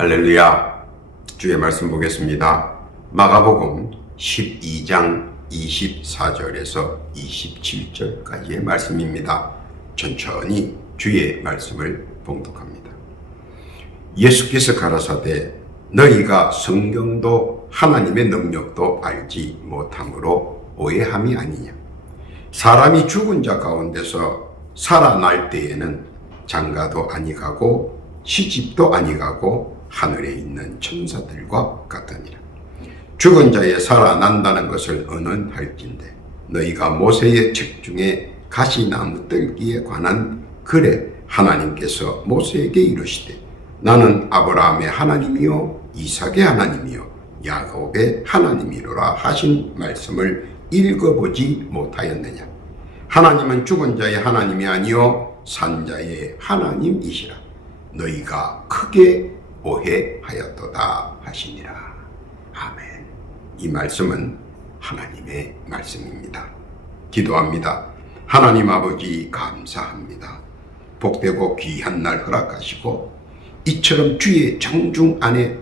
할렐루야. 주의 말씀 보겠습니다. 마가복음 12장 24절에서 27절까지의 말씀입니다. 천천히 주의 말씀을 봉독합니다. 예수께서 가라사대 너희가 성경도 하나님의 능력도 알지 못함으로 오해함이 아니냐. 사람이 죽은 자 가운데서 살아날 때에는 장가도 아니가고 시집도 아니가고 하늘에 있는 천사들과 같으니라. 죽은 자의 살아난다는 것을 언언할진대 너희가 모세의 책 중에 가시나무 뜰기에 관한 글에 하나님께서 모세에게 이르시되 나는 아브라함의 하나님이요 이삭의 하나님이요 야곱의 하나님이로라 하신 말씀을 읽어보지 못하였느냐. 하나님은 죽은 자의 하나님이 아니요 산 자의 하나님이시라. 너희가 크게 오해하였도다 하시니라. 아멘. 이 말씀은 하나님의 말씀입니다. 기도합니다. 하나님 아버지 감사합니다. 복되고 귀한 날 허락하시고 이처럼 주의 정중 안에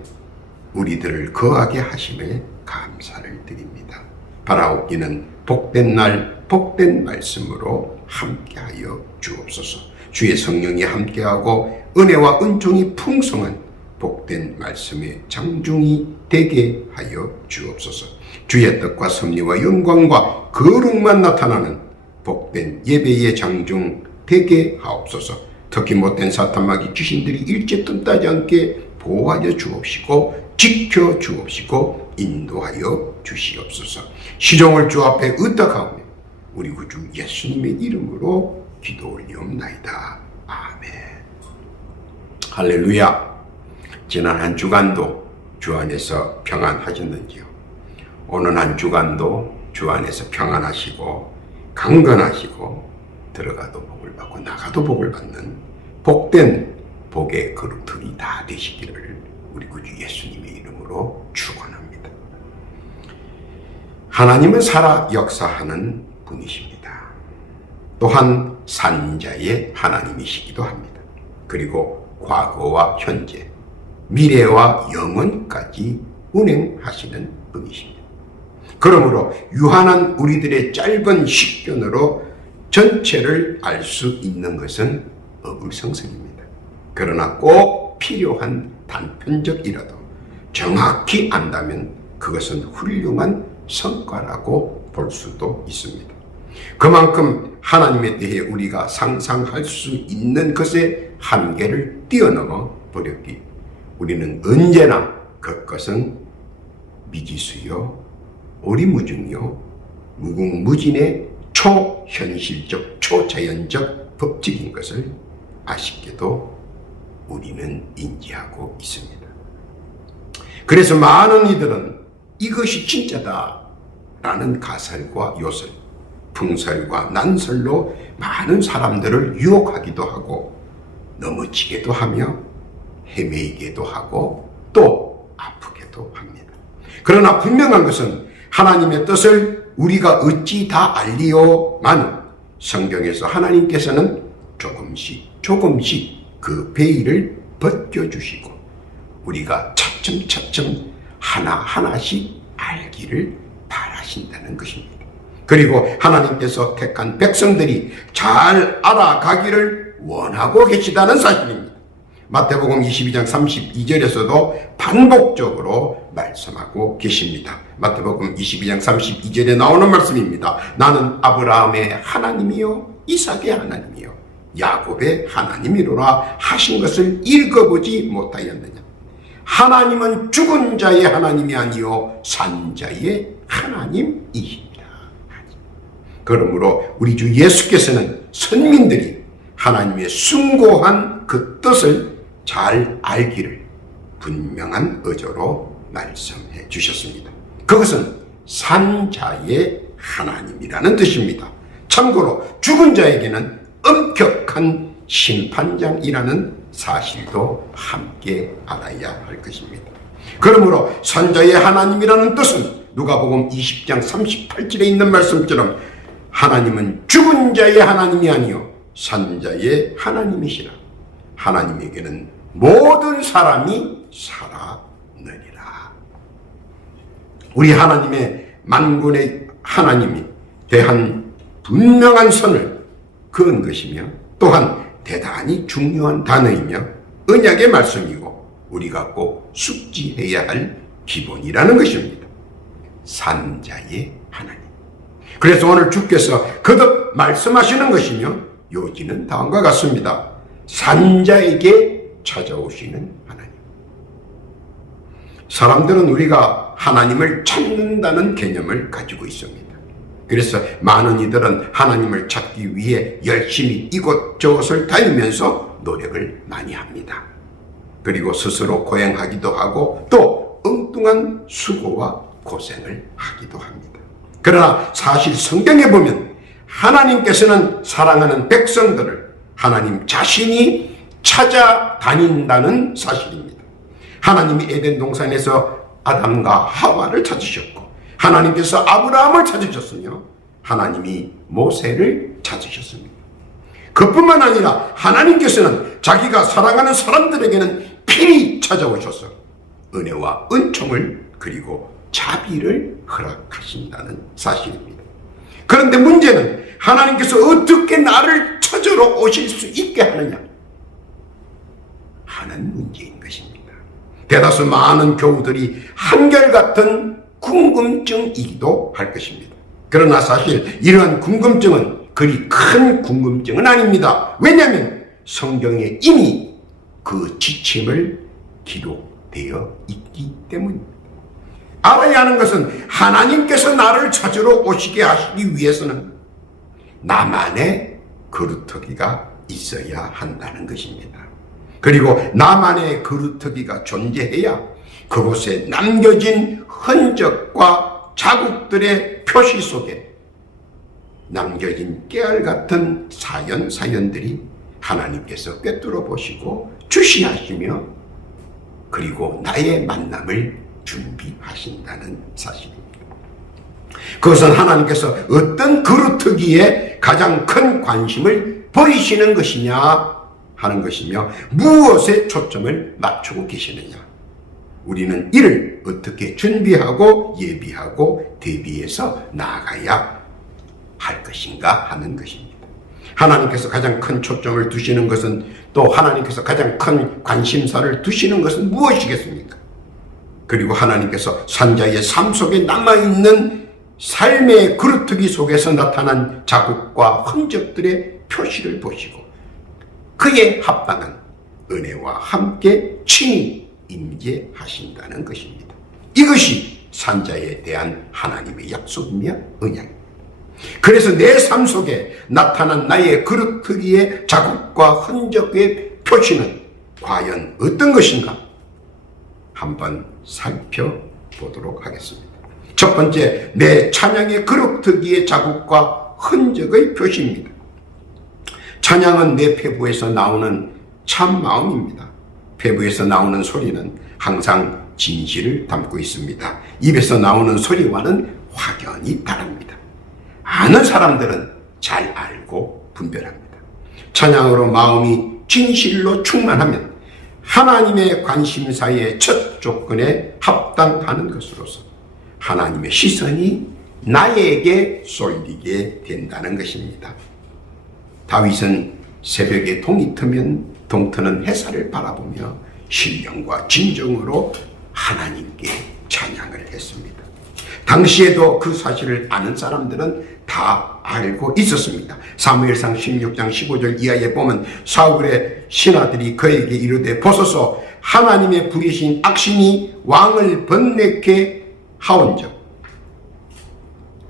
우리들을 거하게 하심에 감사를 드립니다. 바라옵기는 복된 날 복된 말씀으로 함께하여 주옵소서. 주의 성령이 함께하고 은혜와 은총이 풍성한 복된 말씀의 장중이 되게 하여 주옵소서. 주의 뜻과 섭리와 영광과 거룩만 나타나는 복된 예배의 장중 되게 하옵소서. 특히 못된 사탄마귀 귀신들이 일제 뜸따지 않게 보호하여 주옵시고 지켜 주옵시고 인도하여 주시옵소서. 시종을 주 앞에 의탁하오며 우리 구주 예수님의 이름으로 기도 올리옵나이다. 아멘. 할렐루야. 지난 한 주간도 주 안에서 평안하셨는지요? 오늘 한 주간도 주 안에서 평안하시고 강건하시고 들어가도 복을 받고 나가도 복을 받는 복된 복의 그루터기 다 되시기를 우리 구주 예수님의 이름으로 축원합니다. 하나님은 살아 역사하는 분이십니다. 또한 산자의 하나님이시기도 합니다. 그리고 과거와 현재 미래와 영원까지 운행하시는 분이십니다. 그러므로 유한한 우리들의 짧은 식견으로 전체를 알 수 있는 것은 어불성설입니다. 그러나 꼭 필요한 단편적이라도 정확히 안다면 그것은 훌륭한 성과라고 볼 수도 있습니다. 그만큼 하나님에 대해 우리가 상상할 수 있는 것의 한계를 뛰어넘어 버렸기에 우리는 언제나 그것은 미지수요 오리무중이요 무궁무진의 초현실적 초자연적 법칙인 것을 아쉽게도 우리는 인지하고 있습니다. 그래서 많은 이들은 이것이 진짜다 라는 가설과 요설, 풍설과 난설로 많은 사람들을 유혹하기도 하고 넘어지게도 하며 헤매이기도 하고 또 아프게도 합니다. 그러나 분명한 것은 하나님의 뜻을 우리가 어찌 다 알리오만 성경에서 하나님께서는 조금씩 그 베일을 벗겨주시고 우리가 차츰차츰 하나하나씩 알기를 바라신다는 것입니다. 그리고 하나님께서 택한 백성들이 잘 알아가기를 원하고 계시다는 사실입니다. 마태복음 22장 32절에서도 반복적으로 말씀하고 계십니다. 마태복음 22장 32절에 나오는 말씀입니다. 나는 아브라함의 하나님이요 이삭의 하나님이요 야곱의 하나님이로라 하신 것을 읽어보지 못하였느냐. 하나님은 죽은 자의 하나님이 아니요 산 자의 하나님이십니다. 그러므로 우리 주 예수께서는 선민들이 하나님의 숭고한 그 뜻을 잘 알기를 분명한 어조로 말씀해 주셨습니다. 그것은 산자의 하나님이라는 뜻입니다. 참고로 죽은 자에게는 엄격한 심판장이라는 사실도 함께 알아야 할 것입니다. 그러므로 산자의 하나님이라는 뜻은 누가복음 20장 38절에 있는 말씀처럼 하나님은 죽은 자의 하나님이 아니요 산자의 하나님이시라. 하나님에게는 모든 사람이 살아느니라. 우리 하나님의 만군의 하나님이 대한 분명한 선을 그은 것이며 또한 대단히 중요한 단어이며 언약의 말씀이고 우리가 꼭 숙지해야 할 기본이라는 것입니다. 산자의 하나님. 그래서 오늘 주께서 거듭 말씀하시는 것이며 요지는 다음과 같습니다. 산자에게 찾아오시는 하나님. 사람들은 우리가 하나님을 찾는다는 개념을 가지고 있습니다. 그래서 많은 이들은 하나님을 찾기 위해 열심히 이곳저곳을 다니면서 노력을 많이 합니다. 그리고 스스로 고행하기도 하고 또 엉뚱한 수고와 고생을 하기도 합니다. 그러나 사실 성경에 보면 하나님께서는 사랑하는 백성들을 하나님 자신이 찾아다닌다는 사실입니다. 하나님이 에덴 동산에서 아담과 하와를 찾으셨고 하나님께서 아브라함을 찾으셨으며 하나님이 모세를 찾으셨습니다. 그뿐만 아니라 하나님께서는 자기가 사랑하는 사람들에게는 필히 찾아오셔서 은혜와 은총을 그리고 자비를 허락하신다는 사실입니다. 그런데 문제는 하나님께서 어떻게 나를 찾으러 오실 수 있게 하느냐 하는 문제인 것입니다. 대다수 많은 교우들이 한결같은 궁금증이기도 할 것입니다. 그러나 사실 이러한 궁금증은 그리 큰 궁금증은 아닙니다. 왜냐하면 성경에 이미 그 지침을 기록되어 있기 때문입니다. 알아야 하는 것은 하나님께서 나를 찾으러 오시게 하시기 위해서는 나만의 그루터기가 있어야 한다는 것입니다. 그리고 나만의 그루터기가 존재해야 그곳에 남겨진 흔적과 자국들의 표시 속에 남겨진 깨알 같은 사연들이 하나님께서 꿰뚫어 보시고 주시하시며 그리고 나의 만남을 준비하신다는 사실입니다. 그것은 하나님께서 어떤 그루터기에 가장 큰 관심을 보이시는 것이냐 하는 것이며 무엇에 초점을 맞추고 계시느냐 우리는 이를 어떻게 준비하고 예비하고 대비해서 나아가야 할 것인가 하는 것입니다. 하나님께서 가장 큰 초점을 두시는 것은 또 하나님께서 가장 큰 관심사를 두시는 것은 무엇이겠습니까? 그리고 하나님께서 산자의 삶 속에 남아있는 삶의 그루터기 속에서 나타난 자국과 흔적들의 표시를 보시고 그에 합당한 은혜와 함께 친히 임재하신다는 것입니다. 이것이 산자에 대한 하나님의 약속이며 언약입니다. 그래서 내 삶 속에 나타난 나의 그루터기의 자국과 흔적의 표시는 과연 어떤 것인가? 한번 살펴보도록 하겠습니다. 첫 번째, 내 찬양의 그루터기의 자국과 흔적의 표시입니다. 찬양은 내 폐부에서 나오는 참 마음입니다. 폐부에서 나오는 소리는 항상 진실을 담고 있습니다. 입에서 나오는 소리와는 확연히 다릅니다. 아는 사람들은 잘 알고 분별합니다. 찬양으로 마음이 진실로 충만하면 하나님의 관심사의 첫 조건에 합당하는 것으로서 하나님의 시선이 나에게 쏠리게 된다는 것입니다. 다윗은 새벽에 동이 동트는 햇살을 바라보며 신령과 진정으로 하나님께 찬양을 했습니다. 당시에도 그 사실을 아는 사람들은 다 알고 있었습니다. 사무엘상 16장 15절 이하에 보면 사울의 신하들이 그에게 이르되 보소서 하나님의 부리신 악신이 왕을 번뇌케 하온즉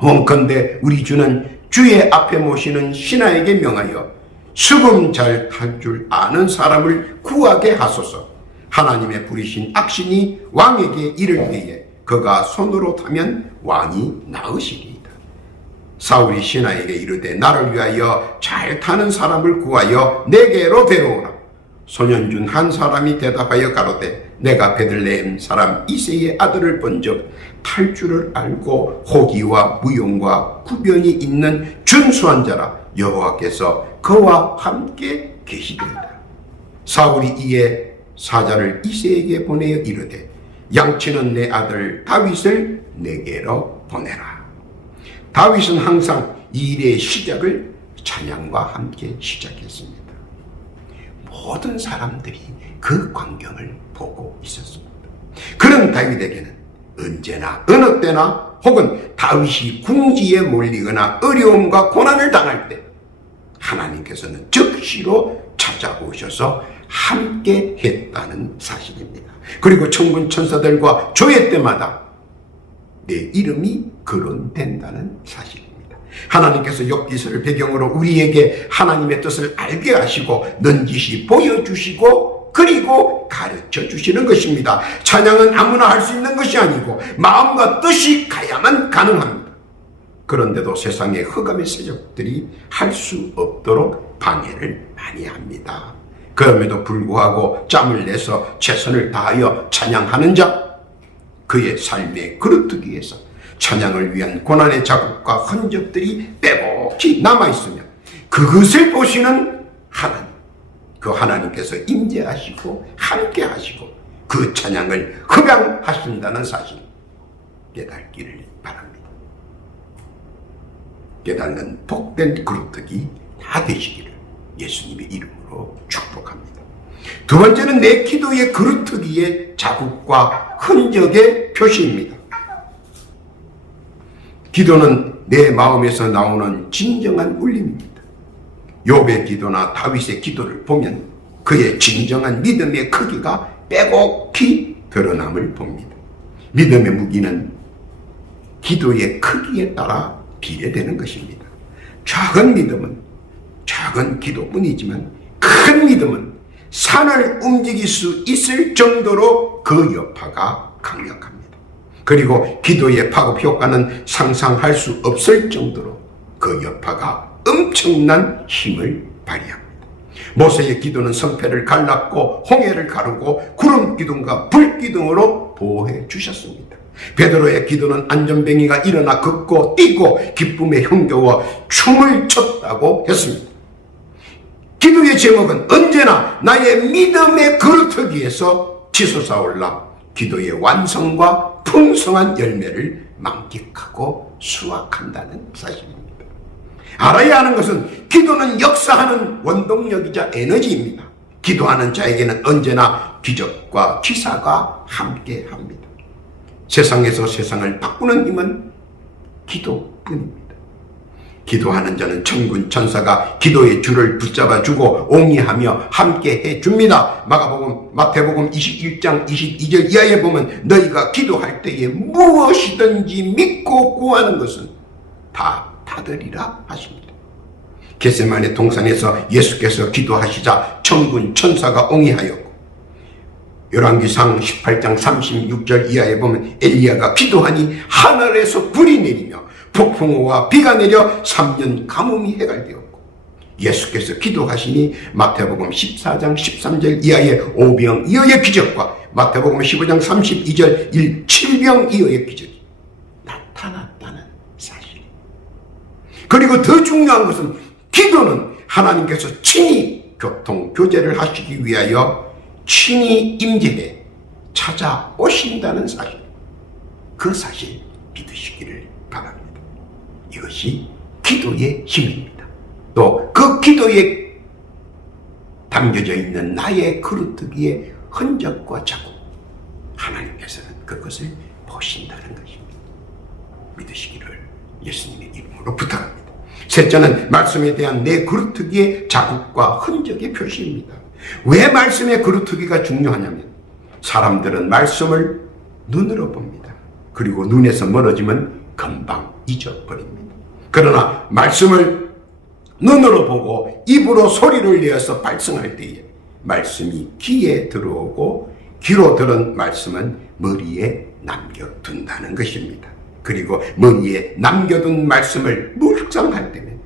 원컨대 우리 주는 주의 앞에 모시는 신하에게 명하여 수금 잘 탈 줄 아는 사람을 구하게 하소서. 하나님의 부리신 악신이 왕에게 이를 때에 그가 손으로 타면 왕이 나으시리이다. 사울이 신하에게 이르되 나를 위하여 잘 타는 사람을 구하여 내게로 데려오라. 소년중 한 사람이 대답하여 가로되 내가 베들레헴 사람 이새의 아들을 본즉 탈 줄을 알고 호기와 무용과 구변이 있는 준수한 자라. 여호와께서 그와 함께 계시리이다. 사울이 이에 사자를 이새에게 보내어 이르되 양치는 내 아들 다윗을 내게로 보내라. 다윗은 항상 이 일의 시작을 찬양과 함께 시작했습니다. 모든 사람들이 그 광경을 보고 있었습니다. 그런 다윗에게는 언제나 어느 때나 혹은 다윗이 궁지에 몰리거나 어려움과 고난을 당할 때 하나님께서는 즉시로 찾아오셔서 함께 했다는 사실입니다. 그리고 천군 천사들과 조회 때마다 내 이름이 거론된다는 사실입니다. 하나님께서 욥기서를 배경으로 우리에게 하나님의 뜻을 알게 하시고 넌지시 보여주시고 그리고 가르쳐 주시는 것입니다. 찬양은 아무나 할 수 있는 것이 아니고 마음과 뜻이 가야만 가능합니다. 그런데도 세상의 흑암의 세력들이 할 수 없도록 방해를 많이 합니다. 그럼에도 불구하고 짬을 내서 최선을 다하여 찬양하는 자, 그의 삶의 그루터기에서 찬양을 위한 고난의 자국과 흔적들이 빼곡히 남아있으며 그것을 보시는 하나님, 그 하나님께서 임재하시고 함께 하시고 그 찬양을 흡양하신다는 사실 깨닫기를 바랍니다. 깨닫는 복된 그루터기 다 되시기를 예수님의 이름으로 축복합니다. 두 번째는 내 기도의 그루터기의 자국과 흔적의 표시입니다. 기도는 내 마음에서 나오는 진정한 울림입니다. 욥의 기도나 다윗의 기도를 보면 그의 진정한 믿음의 크기가 빼곡히 드러남을 봅니다. 믿음의 무기는 기도의 크기에 따라 비례되는 것입니다. 작은 믿음은 작은 기도뿐이지만 큰 믿음은 산을 움직일 수 있을 정도로 그 여파가 강력합니다. 그리고 기도의 파급 효과는 상상할 수 없을 정도로 그 여파가 엄청난 힘을 발휘합니다. 모세의 기도는 성패를 갈랐고 홍해를 가르고 구름 기둥과 불 기둥으로 보호해 주셨습니다. 베드로의 기도는 안전뱅이가 일어나 걷고 뛰고 기쁨에 흥겨워 춤을 췄다고 했습니다. 기도의 제목은 언제나 나의 믿음의 그루터기에서 치솟아올라 기도의 완성과 풍성한 열매를 만끽하고 수확한다는 사실입니다. 알아야 하는 것은 기도는 역사하는 원동력이자 에너지입니다. 기도하는 자에게는 언제나 기적과 기사가 함께합니다. 세상에서 세상을 바꾸는 힘은 기도뿐입니다. 기도하는 자는 천군 천사가 기도의 줄을 붙잡아주고 옹이하며 함께 해줍니다. 마태복음 21장 22절 이하에 보면 너희가 기도할 때에 무엇이든지 믿고 구하는 것은 다 받으리라 하십니다. 겟세마네 동산에서 예수께서 기도하시자 천군 천사가 옹이하였고 열왕기상 18장 36절 이하에 보면 엘리야가 기도하니 하늘에서 불이 내리며 폭풍우와 비가 내려 3년 가뭄이 해갈되었고 예수께서 기도하시니 마태복음 14장 13절 이하의 오병이어의 기적과 마태복음 15장 32절 7병이어의 기적이 나타났다는 사실. 그리고 더 중요한 것은 기도는 하나님께서 친히 교통교제를 하시기 위하여 친히 임재해 찾아오신다는 사실. 그 사실 믿으시기를 바랍니다. 이것이 기도의 힘입니다. 또 그 기도에 담겨져 있는 나의 그루터기의 흔적과 자국, 하나님께서는 그것을 보신다는 것입니다. 믿으시기를 예수님의 이름으로 부탁합니다. 셋째는 말씀에 대한 내 그루터기의 자국과 흔적의 표시입니다. 왜 말씀의 그루터기가 중요하냐면 사람들은 말씀을 눈으로 봅니다. 그리고 눈에서 멀어지면 금방 잊어버립니다. 그러나 말씀을 눈으로 보고 입으로 소리를 내어서 발성할 때에 말씀이 귀에 들어오고 귀로 들은 말씀은 머리에 남겨둔다는 것입니다. 그리고 머리에 남겨둔 말씀을 묵상할 때는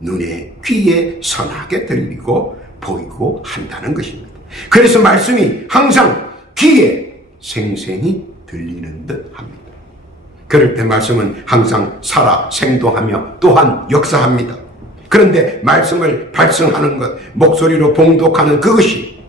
눈에 귀에 선하게 들리고 보이고 한다는 것입니다. 그래서 말씀이 항상 귀에 생생히 들리는 듯 합니다. 그럴 때 말씀은 항상 살아 생동하며 또한 역사합니다. 그런데 말씀을 발성하는 것, 목소리로 봉독하는 그것이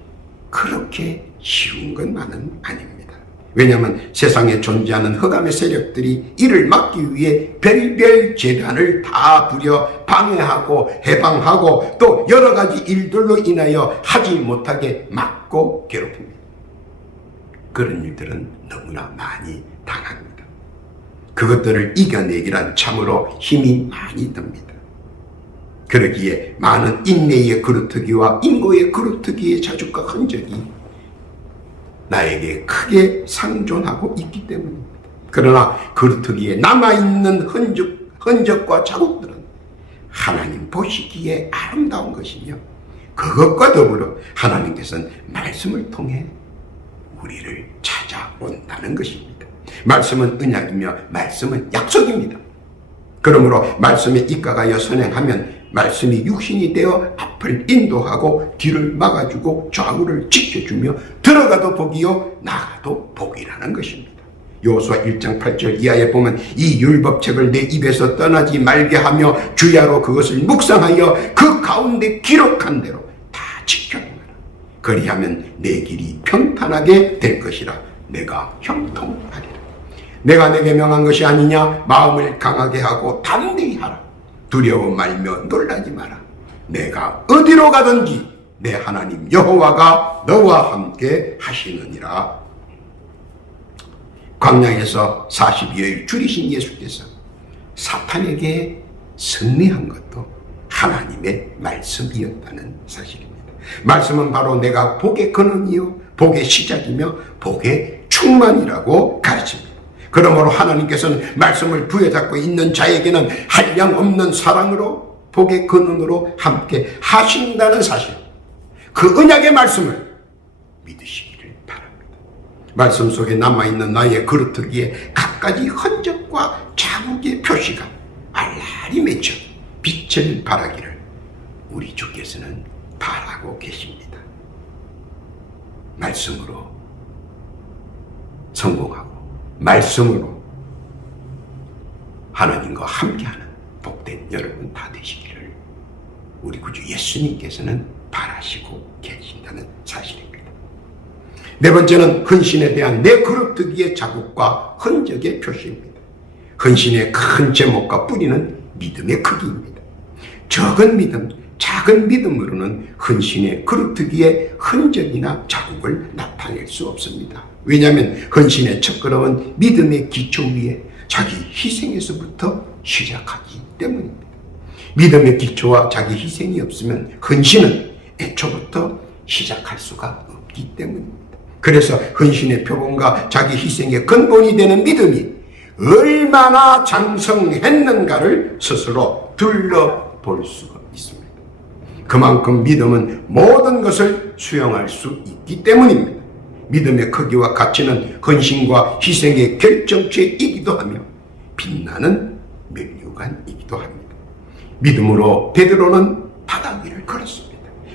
그렇게 쉬운 것만은 아닙니다. 왜냐하면 세상에 존재하는 흑암의 세력들이 이를 막기 위해 별별 재단을 다 부려 방해하고 해방하고 또 여러 가지 일들로 인하여 하지 못하게 막고 괴롭힙니다. 그런 일들은 너무나 많이 당합니다. 그것들을 이겨내기란 참으로 힘이 많이 듭니다. 그러기에 많은 인내의 그루터기와 인고의 그루터기의 자죽과 흔적이 나에게 크게 상존하고 있기 때문입니다. 그러나 그루터기에 남아있는 흔적과 자국들은 하나님 보시기에 아름다운 것이며 그것과 더불어 하나님께서는 말씀을 통해 우리를 찾아온다는 것입니다. 말씀은 언약이며 말씀은 약속입니다. 그러므로 말씀에 입각하여 선행하면 말씀이 육신이 되어 앞을 인도하고 뒤를 막아주고 좌우를 지켜주며 들어가도 복이요 나가도 복이라는 것입니다. 여호수아 1장 8절 이하에 보면 이 율법책을 내 입에서 떠나지 말게 하며 주야로 그것을 묵상하여 그 가운데 기록한 대로 다 지켜내라. 그리하면 내 길이 평탄하게 될 것이라 내가 형통하리라. 내가 내게 명한 것이 아니냐. 마음을 강하게 하고 담대히 하라. 두려워 말며 놀라지 마라. 내가 어디로 가든지 내 하나님 여호와가 너와 함께 하시느니라. 광야에서 40여일 줄이신 예수께서 사탄에게 승리한 것도 하나님의 말씀이었다는 사실입니다. 말씀은 바로 내가 복의 근원이요 복의 시작이며 복의 충만이라고 가르칩니다. 그러므로 하나님께서는 말씀을 부여잡고 있는 자에게는 한량없는 사랑으로 복의 근원으로 함께 하신다는 사실, 그 언약의 말씀을 믿으시기를 바랍니다. 말씀 속에 남아있는 나의 그루터기에 갖가지 흔적과 자국의 표시가 알알이 맺혀 빛을 발하기를 우리 주께서는 바라고 계십니다. 말씀으로 성공하고 말씀으로 하나님과 함께하는 복된 여러분 다 되시기를 우리 구주 예수님께서는 바라시고 계신다는 사실입니다. 네 번째는 헌신에 대한 내 그루터기의 자국과 흔적의 표시입니다. 헌신의 큰 제목과 뿌리는 믿음의 크기입니다. 적은 믿음, 작은 믿음으로는 헌신의 그루터기의 흔적이나 자국을 나타낼 수 없습니다. 왜냐하면 헌신의 첫걸음은 믿음의 기초 위에 자기 희생에서부터 시작하기 때문입니다. 믿음의 기초와 자기 희생이 없으면 헌신은 애초부터 시작할 수가 없기 때문입니다. 그래서 헌신의 표본과 자기 희생의 근본이 되는 믿음이 얼마나 장성했는가를 스스로 둘러볼 수가 있습니다. 그만큼 믿음은 모든 것을 수용할 수 있기 때문입니다. 믿음의 크기와 가치는 헌신과 희생의 결정체이기도 하며 빛나는 면류관이기도 합니다. 믿음으로 베드로는 바다 위를 걸었습니다.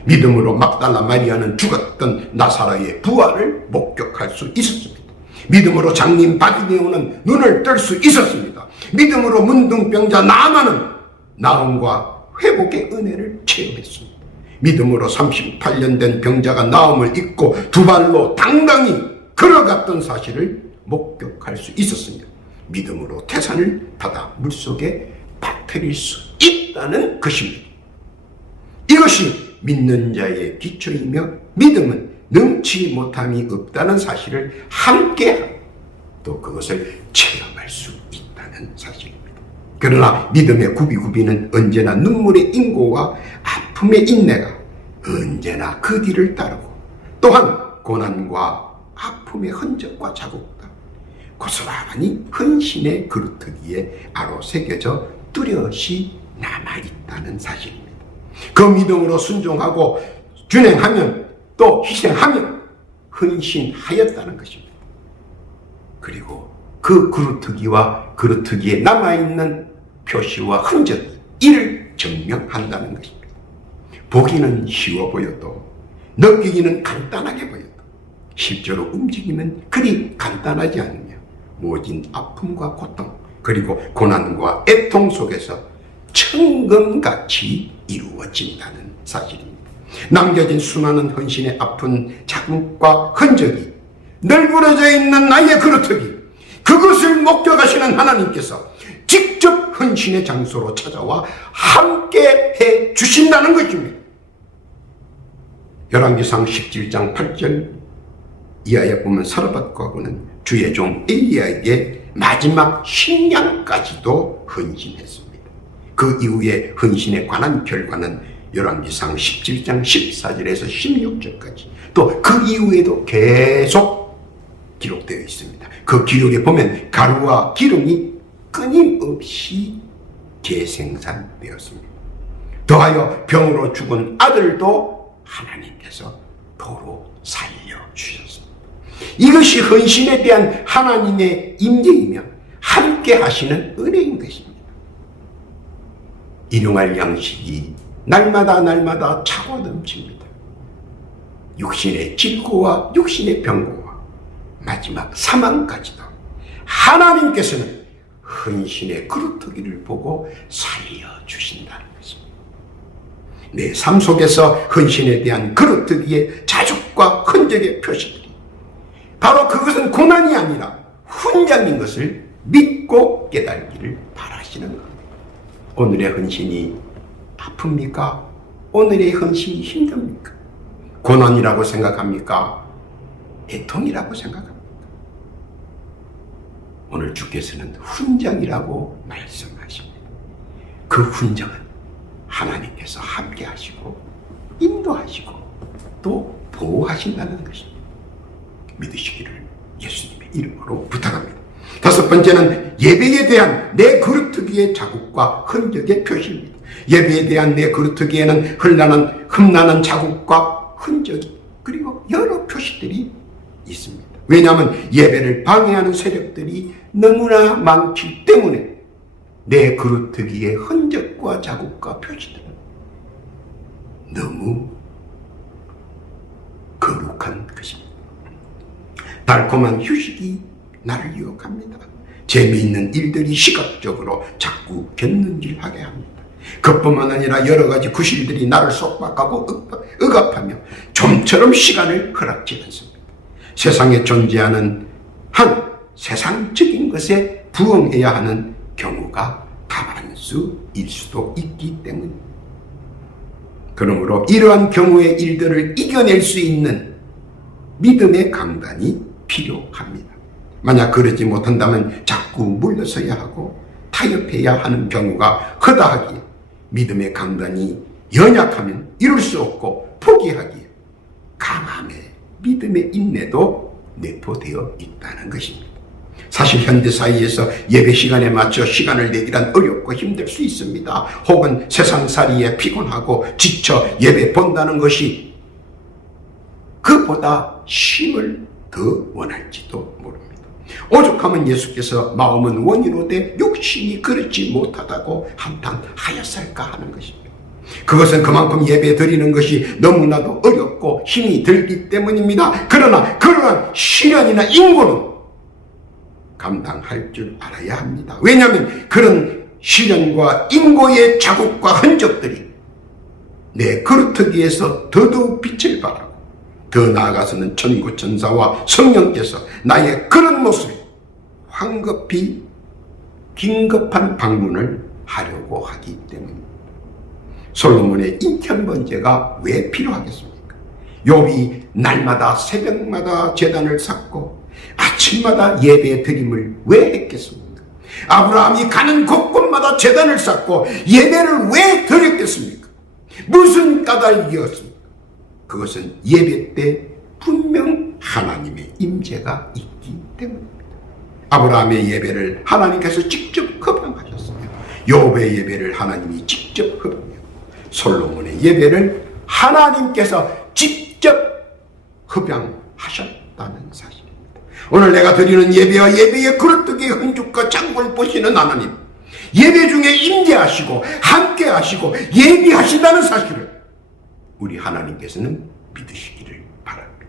믿음으로 막달라 마리아는 죽었던 나사로의 부활을 목격할 수 있었습니다. 믿음으로 장님 바디메오는 눈을 뜰 수 있었습니다. 믿음으로 문둥병자 나아만은 나음과 회복의 은혜를 체험했습니다. 믿음으로 38년 된 병자가 나음을 입고 두 발로 당당히 걸어갔던 사실을 목격할 수 있었습니다. 믿음으로 태산을 바다 물속에 빠뜨릴 수 있다는 것입니다. 이것이 믿는 자의 기초이며 믿음은 능치 못함이 없다는 사실을 함께하고 또 그것을 체험할 수 있다는 사실입니다. 그러나 믿음의 구비구비는 언제나 눈물의 인고와 아픔의 인내가 언제나 그 뒤를 따르고 또한 고난과 아픔의 흔적과 자국도 고스란히 헌신의 그루터기에 아로 새겨져 뚜렷이 남아있다는 사실입니다. 그 믿음으로 순종하고 준행하면 또 희생하면 헌신하였다는 것입니다. 그리고 그 그루터기와 그루터기에 남아있는 표시와 흔적이 이를 증명한다는 것입니다. 보기는 쉬워 보여도 느끼기는 간단하게 보여도 실제로 움직이면 그리 간단하지 않으며 모진 아픔과 고통 그리고 고난과 애통 속에서 천금같이 이루어진다는 사실입니다. 남겨진 수많은 헌신의 아픈 자국과 흔적이 널브러져 있는 나의 그루터기, 그것을 목격하시는 하나님께서 직접 헌신의 장소로 찾아와 함께 해 주신다는 것입니다. 열왕기상 17장 8절 이하에 보면 사르밧과고는 주의 종 엘리야에게 마지막 식량까지도 헌신했습니다. 그 이후에 헌신에 관한 결과는 열왕기상 17장 14절에서 16절까지 또 그 이후에도 계속 기록되어 있습니다. 그 기록에 보면 가루와 기름이 끊임없이 재생산되었습니다. 더하여 병으로 죽은 아들도 하나님께서 도로 살려주셨습니다. 이것이 헌신에 대한 하나님의 임재이며 함께 하시는 은혜인 것입니다. 일용할 양식이 날마다 차고 넘칩니다. 육신의 질고와 육신의 병고와 마지막 사망까지도 하나님께서는 헌신의 그루터기를 보고 살려주신다는 것입니다. 내 삶 속에서 헌신에 대한 그루터기의 자죽과 흔적의 표시들이 바로 그것은 고난이 아니라 훈장인 것을 믿고 깨달기를 바라시는 겁니다. 오늘의 헌신이 아픕니까? 오늘의 헌신이 힘듭니까? 고난이라고 생각합니까? 애통이라고 생각합니까? 오늘 주께서는 훈장이라고 말씀하십니다. 그 훈장은 하나님께서 함께 하시고 인도하시고 또 보호하신다는 것입니다. 믿으시기를 예수님의 이름으로 부탁합니다. 다섯 번째는 예배에 대한 내 그루터기의 자국과 흔적의 표시입니다. 예배에 대한 내 그루터기에는 흠나는 자국과 흔적이 그리고 여러 표시들이 있습니다. 왜냐하면 예배를 방해하는 세력들이 너무나 많기 때문에 내 그루터기의 흔적과 자국과 표시들은 너무 거룩한 것입니다. 달콤한 휴식이 나를 유혹합니다. 재미있는 일들이 시각적으로 자꾸 곁눈질하게 합니다. 그뿐만 아니라 여러 가지 구실들이 나를 속박하고 억압하며 좀처럼 시간을 허락지 않습니다. 세상에 존재하는 한 세상적인 것에 부응해야 하는 경우가 다반수일 수도 있기 때문입니다. 그러므로 이러한 경우의 일들을 이겨낼 수 있는 믿음의 강단이 필요합니다. 만약 그러지 못한다면 자꾸 물러서야 하고 타협해야 하는 경우가 허다하기에 믿음의 강단이 연약하면 이룰 수 없고 포기하기에 강함의 믿음의 인내도 내포되어 있다는 것입니다. 사실 현대사회에서 예배 시간에 맞춰 시간을 내기란 어렵고 힘들 수 있습니다. 혹은 세상살이에 피곤하고 지쳐 예배 본다는 것이 그보다 쉼을 더 원할지도 모릅니다. 오죽하면 예수께서 마음은 원이로되 욕심이 그렇지 못하다고 한탄하였을까 하는 것입니다. 그것은 그만큼 예배 드리는 것이 너무나도 어렵고 힘이 들기 때문입니다. 그러나 그러한 시련이나 인고는 감당할 줄 알아야 합니다. 왜냐하면 그런 시련과 인고의 자국과 흔적들이 내 그루터기에서 더더욱 빛을 발하고 더 나아가서는 천구 천사와 성령께서 나의 그런 모습에 황급히 긴급한 방문을 하려고 하기 때문입니다. 솔로몬의 인천 번제가 왜 필요하겠습니까? 욥이 날마다 새벽마다 제단을 쌓고 아침마다 예배 드림을 왜 했겠습니까? 아브라함이 가는 곳곳마다 제단을 쌓고 예배를 왜 드렸겠습니까? 무슨 까닭이었습니까? 그것은 예배 때 분명 하나님의 임재가 있기 때문입니다. 아브라함의 예배를 하나님께서 직접 허방하셨으며 욥의 예배를 하나님이 직접 허방하고 솔로몬의 예배를 하나님께서 직접 허방하셨다는 사실입니다. 오늘 내가 드리는 예배와 예배의 그루터기의 흔적과 자국을 보시는 하나님, 예배 중에 임재하시고 함께 하시고 예비하신다는 사실을 우리 하나님께서는 믿으시기를 바랍니다.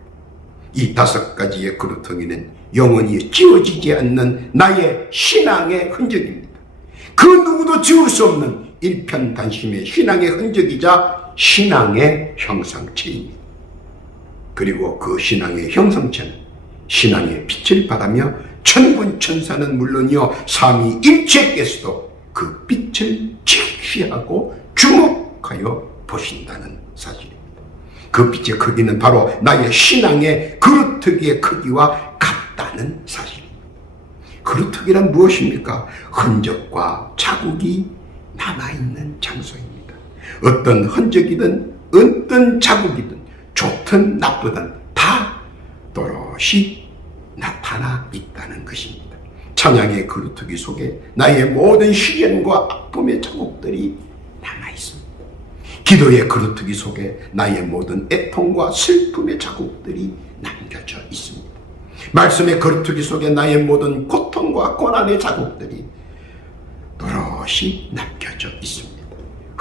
이 다섯 가지의 그루터기는 영원히 지워지지 않는 나의 신앙의 흔적입니다. 그 누구도 지울 수 없는 일편단심의 신앙의 흔적이자 신앙의 형성체입니다. 그리고 그 신앙의 형성체는 신앙의 빛을 발하며 천군 천사는 물론이요 삼위일체께서도 그 빛을 직시하고 주목하여 보신다는 사실입니다. 그 빛의 크기는 바로 나의 신앙의 그루터기의 크기와 같다는 사실입니다. 그루터기란 무엇입니까? 흔적과 자국이 남아있는 장소입니다. 어떤 흔적이든 어떤 자국이든 좋든 나쁘든 다 또렷이 나타나 있다는 것입니다. 찬양의 그루터기 속에 나의 모든 시련과 아픔의 자국들이 남아 있습니다. 기도의 그루터기 속에 나의 모든 애통과 슬픔의 자국들이 남겨져 있습니다. 말씀의 그루터기 속에 나의 모든 고통과 고난의 자국들이 또렷이 남겨져 있습니다.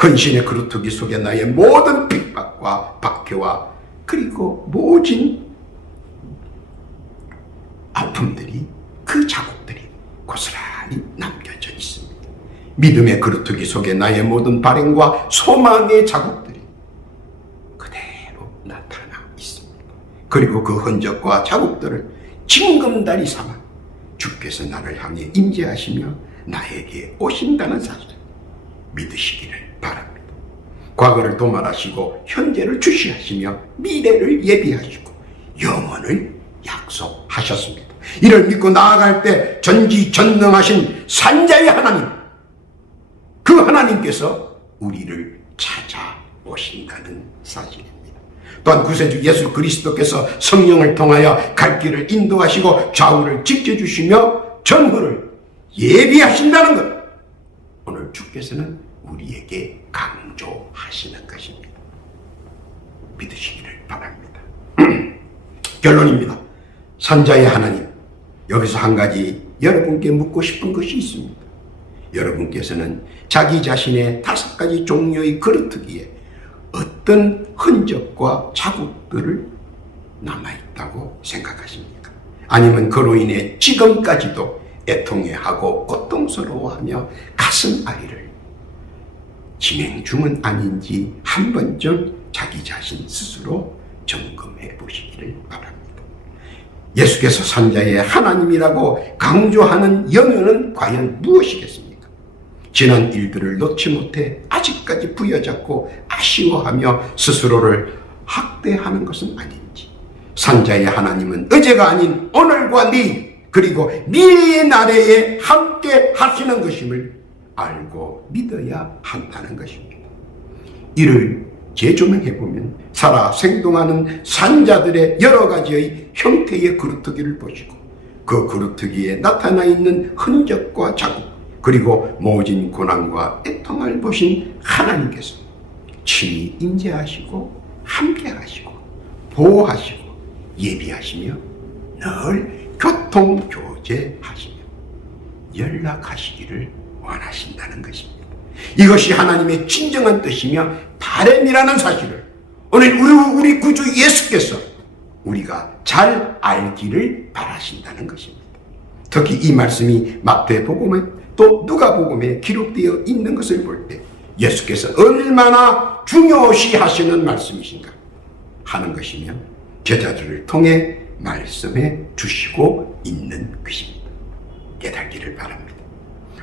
헌신의 그루터기 속에 나의 모든 핍박과 박해와 그리고 모진 아픔들이 그 자국들이 고스란히 남겨져 있습니다. 믿음의 그루터기 속에 나의 모든 발행과 소망의 자국들이 그대로 나타나 있습니다. 그리고 그 흔적과 자국들을 징검다리 삼아 주께서 나를 향해 임재하시며 나에게 오신다는 사실을 믿으시기를 바랍니다. 과거를 도말하시고 현재를 주시하시며 미래를 예비하시고 영원을 약속하셨습니다. 이를 믿고 나아갈 때 전지전능하신 산자의 하나님, 그 하나님께서 우리를 찾아오신다는 사실입니다. 또한 구세주 예수 그리스도께서 성령을 통하여 갈 길을 인도하시고 좌우를 지켜주시며 전후를 예비하신다는 것, 오늘 주께서는 우리에게 강조하시는 것입니다. 믿으시기를 바랍니다. 결론입니다. 산자의 하나님, 여기서 한 가지 여러분께 묻고 싶은 것이 있습니다. 여러분께서는 자기 자신의 5가지 종류의 그루터기에 어떤 흔적과 자국들을 남아있다고 생각하십니까? 아니면 그로 인해 지금까지도 애통해하고 고통스러워하며 가슴 아이를 진행 중은 아닌지 한 번쯤 자기 자신 스스로 점검해 보시기를 바랍니다. 예수께서 산자의 하나님이라고 강조하는 연유는 과연 무엇이겠습니까? 지난 일들을 놓지 못해 아직까지 부여잡고 아쉬워하며 스스로를 학대하는 것은 아닌지, 산자의 하나님은 어제가 아닌 오늘과 내일 그리고 미래의 날에 함께 하시는 것임을 알고 믿어야 한다는 것입니다. 이를 재조명해보면 살아 생동하는 산자들의 여러 가지의 형태의 그루터기를 보시고 그 그루터기에 나타나 있는 흔적과 자국 그리고 모진 고난과 애통을 보신 하나님께서 친히 임재하시고 함께하시고 보호하시고 예비하시며 늘 교통교제하시며 연락하시기를 원하신다는 것입니다. 이것이 하나님의 진정한 뜻이며 바람이라는 사실을 오늘 우리 구주 예수께서 우리가 잘 알기를 바라신다는 것입니다. 특히 이 말씀이 마태복음에 또 누가복음에 기록되어 있는 것을 볼 때 예수께서 얼마나 중요시 하시는 말씀이신가 하는 것이며 제자들을 통해 말씀해 주시고 있는 것입니다. 깨닫기를 바랍니다.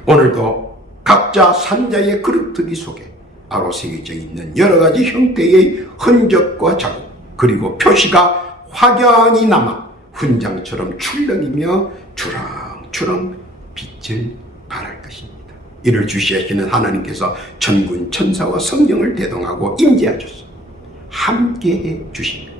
오늘도 각자 산자의 그루터기 속에 바로 새겨져 있는 여러 가지 형태의 흔적과 자국 그리고 표시가 확연히 남아 훈장처럼 출렁이며 주렁주렁 빛을 발할 것입니다. 이를 주시하시는 하나님께서 천군 천사와 성령을 대동하고 임재하셔서 함께해 주십니다.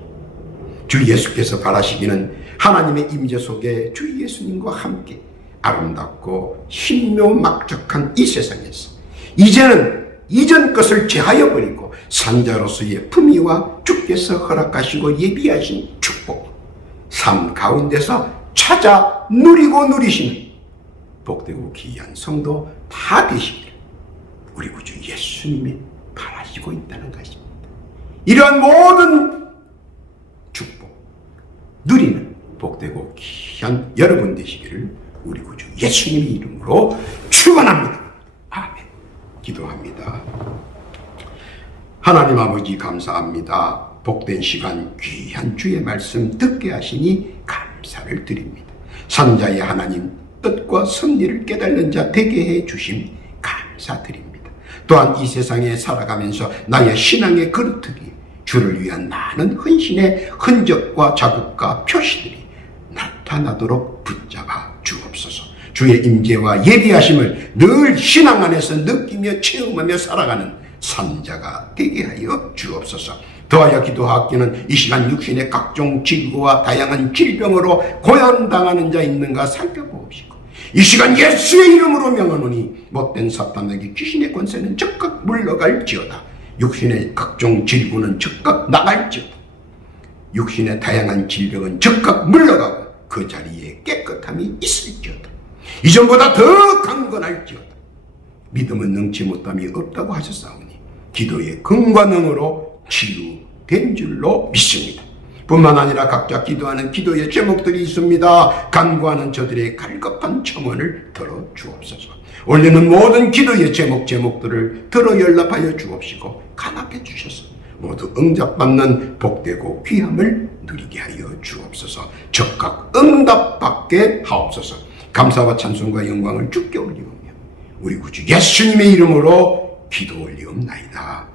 주 예수께서 바라시기는 하나님의 임재 속에 주 예수님과 함께 아름답고 신묘막적한 이 세상에서 이제는 이전 것을 제하여 버리고 산자로서의 품위와 주께서 허락하시고 예비하신 축복, 삶 가운데서 찾아 누리고 누리시는 복되고 귀한 성도 다 되시기를 우리 구주 예수님이 바라시고 있다는 것입니다. 이러한 모든 축복, 누리는 복되고 귀한 여러분 되시기를 우리 구주 예수님의 이름으로 축원합니다. 아멘. 기도합니다. 하나님 아버지 감사합니다. 복된 시간 귀한 주의 말씀 듣게 하시니 감사를 드립니다. 산자의 하나님 뜻과 섭리를 깨달는 자 되게 해 주심 감사드립니다. 또한 이 세상에 살아가면서 나의 신앙의 그루터기 주를 위한 많은 헌신의 흔적과 자국과 표시들이 나타나도록 붙잡아 주옵소서. 주의 임재와 예비하심을 늘 신앙 안에서 느끼며 체험하며 살아가는 산자가 되게 하여 주옵소서. 더하여 기도하기는 이 시간 육신의 각종 질고와 다양한 질병으로 고난당하는 자 있는가 살펴보옵시고, 이 시간 예수의 이름으로 명하노니 못된 사탄에게 귀신의 권세는 즉각 물러갈지어다. 육신의 각종 질고는 즉각 나갈지어다. 육신의 다양한 질병은 즉각 물러가고 그 자리에 깨끗함이 있을지어다. 이전보다 더 강건할지어다. 믿음은 능치 못함이 없다고 하셨사오니 기도의 근관능으로 치유된 줄로 믿습니다. 뿐만 아니라 각자 기도하는 기도의 제목들이 있습니다. 간구하는 저들의 갈급한 청원을 들어 주옵소서. 올리는 모든 기도의 제목들을 들어 연락하여 주옵시고 간합해 주셔서 모두 응답받는 복되고 귀함을 누리게 하여 주옵소서. 즉각 응답받게 하옵소서. 감사와 찬송과 영광을 주께 올리오며 우리 구주 예수님의 이름으로 기도 올리옵나이다.